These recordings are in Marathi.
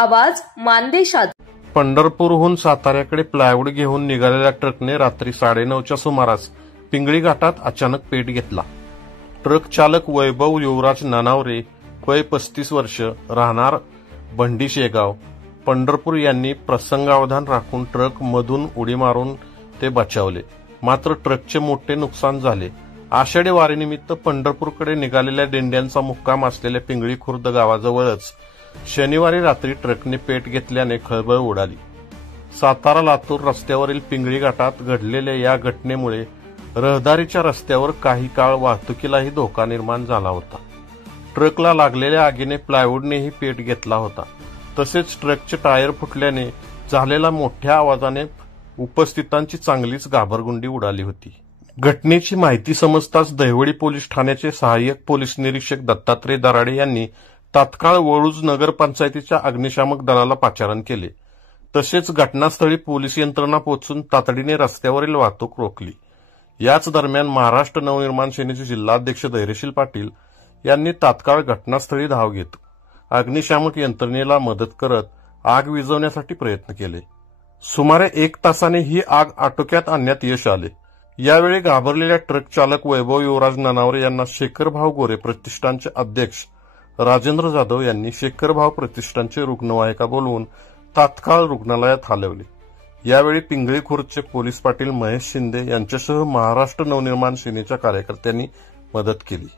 आवाज मानदेशात। पंढरपूरहून साताऱ्याकडे प्लायवूड घेऊन निघालेल्या ट्रकने रात्री 9:30च्या सुमारास पिंगळी घाटात अचानक पेट घेतला। ट्रक चालक वैभव युवराज नानावरे वय 35 वर्ष राहणार भंडी शेगाव पंढरपूर यांनी प्रसंगावधान राखून ट्रक मधून उडी मारून ते बचावले, मात्र ट्रकचे मोठे नुकसान झाले। आषाढी वारीनिमित्त पंढरपूरकडे निघालेल्या दिंड्यांचा मुक्काम असलेल्या पिंगळी खुर्द गावाजवळच शनिवारी रात्री ट्रकने पेट घेतल्याने खळबळ उडाली। सातारा लातूर रस्त्यावरील पिंगळी घाटात घडलेल्या या घटनेमुळे रहदारीच्या रस्त्यावर काही काळ वाहतुकीलाही धोका निर्माण झाला होता। ट्रकला लागलेल्या आगीने प्लायवूडनेही पेट घेतला होता, तसेच ट्रकचे टायर फुटल्याने झालेल्या मोठ्या आवाजाने उपस्थितांची चांगलीच घाबरगुंडी उडाली होती। घटनेची माहिती समजताच दहिवडी पोलीस ठाण्याचे सहाय्यक पोलीस निरीक्षक दत्तात्रय दराडे यांनी तात्काळ वळूज नगरपंचायतीच्या अग्निशामक दलाला पाचारण केले। तसेच घटनास्थळी पोलीस यंत्रणा पोहोचून तातडीने रस्त्यावरील वाहतूक रोखली। याच दरम्यान महाराष्ट्र नवनिर्माण सेनेचे जिल्हाध्यक्ष धैर्यशील पाटील यांनी तात्काळ घटनास्थळी धाव घेत अग्निशामक यंत्रणेला मदत करत आग विझवण्यासाठी प्रयत्न केले। सुमारे 1 तासाने ही आग आटोक्यात आणण्यात यश आले। यावेळी घाबरलेल्या ट्रक चालक वैभव युवराज नानावरे यांना शेखरभाऊ गोरे प्रतिष्ठानचे अध्यक्ष राजेंद्र जाधव यांनी शेखरभाऊ प्रतिष्ठानचे रुग्णवाहिका बोलवून तात्काळ रुग्णालयात हलवले। यावेळी पिंगळी खुर्दचे पोलीस पाटील महेश शिंदे यांच्यासह महाराष्ट्र नवनिर्माण सेनेच्या कार्यकर्त्यांनी मदत केली।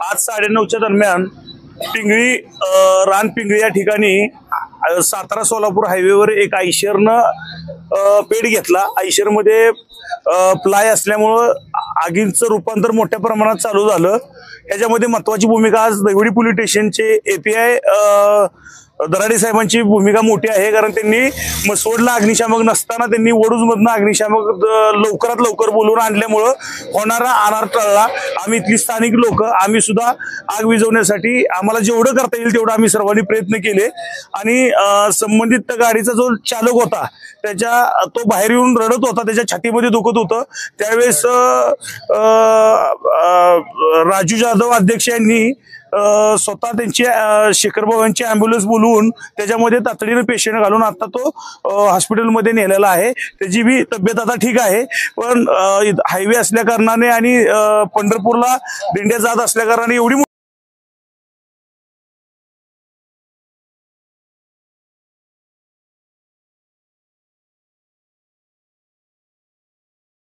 आज 9:30च्या दरम्यान पिंगळी रानपिंगळी या ठिकाणी सातारा सोलापूर हायवेवर एक आयशरनं पेट घेतला। आयशरमध्ये प्लाय असल्यामुळं आगींचं रूपांतर मोठ्या प्रमाणात चालू झालं। याच्यामध्ये महत्वाची भूमिका आज दहिवडी पोलीस स्टेशनचे एपीआय दराडे साहेबांची भूमिका मोठी आहे, कारण त्यांनी मसवडला अग्निशामक नसताना त्यांनी वडूजमधनं अग्निशामक लवकरात लवकर बोलवून आणल्यामुळं होणारा अनार टळला। आम्ही इथली स्थानिक लोक आम्ही सुद्धा आग विझवण्यासाठी आम्हाला जेवढं करता येईल तेवढं आम्ही सर्वांनी प्रयत्न केले आणि संबंधित गाडीचा जो चालक होता तो बाहेर येऊन रडत होता, त्याच्या छातीमध्ये दुखत होतं। त्यावेळेस राजू जाधव अध्यक्ष यांनी स्वतः त्यांची शेखरभाऊ यांची अँब्युलन्स बोलवून त्याच्यामध्ये तातडीने पेशंट घालून आता तो हॉस्पिटलमध्ये नेलेला आहे। त्याची बी तब्येत आता ठीक आहे, पण हायवे असल्या कारणाने आणि पंढरपूरला दिंड्या जात असल्या कारणाने एवढी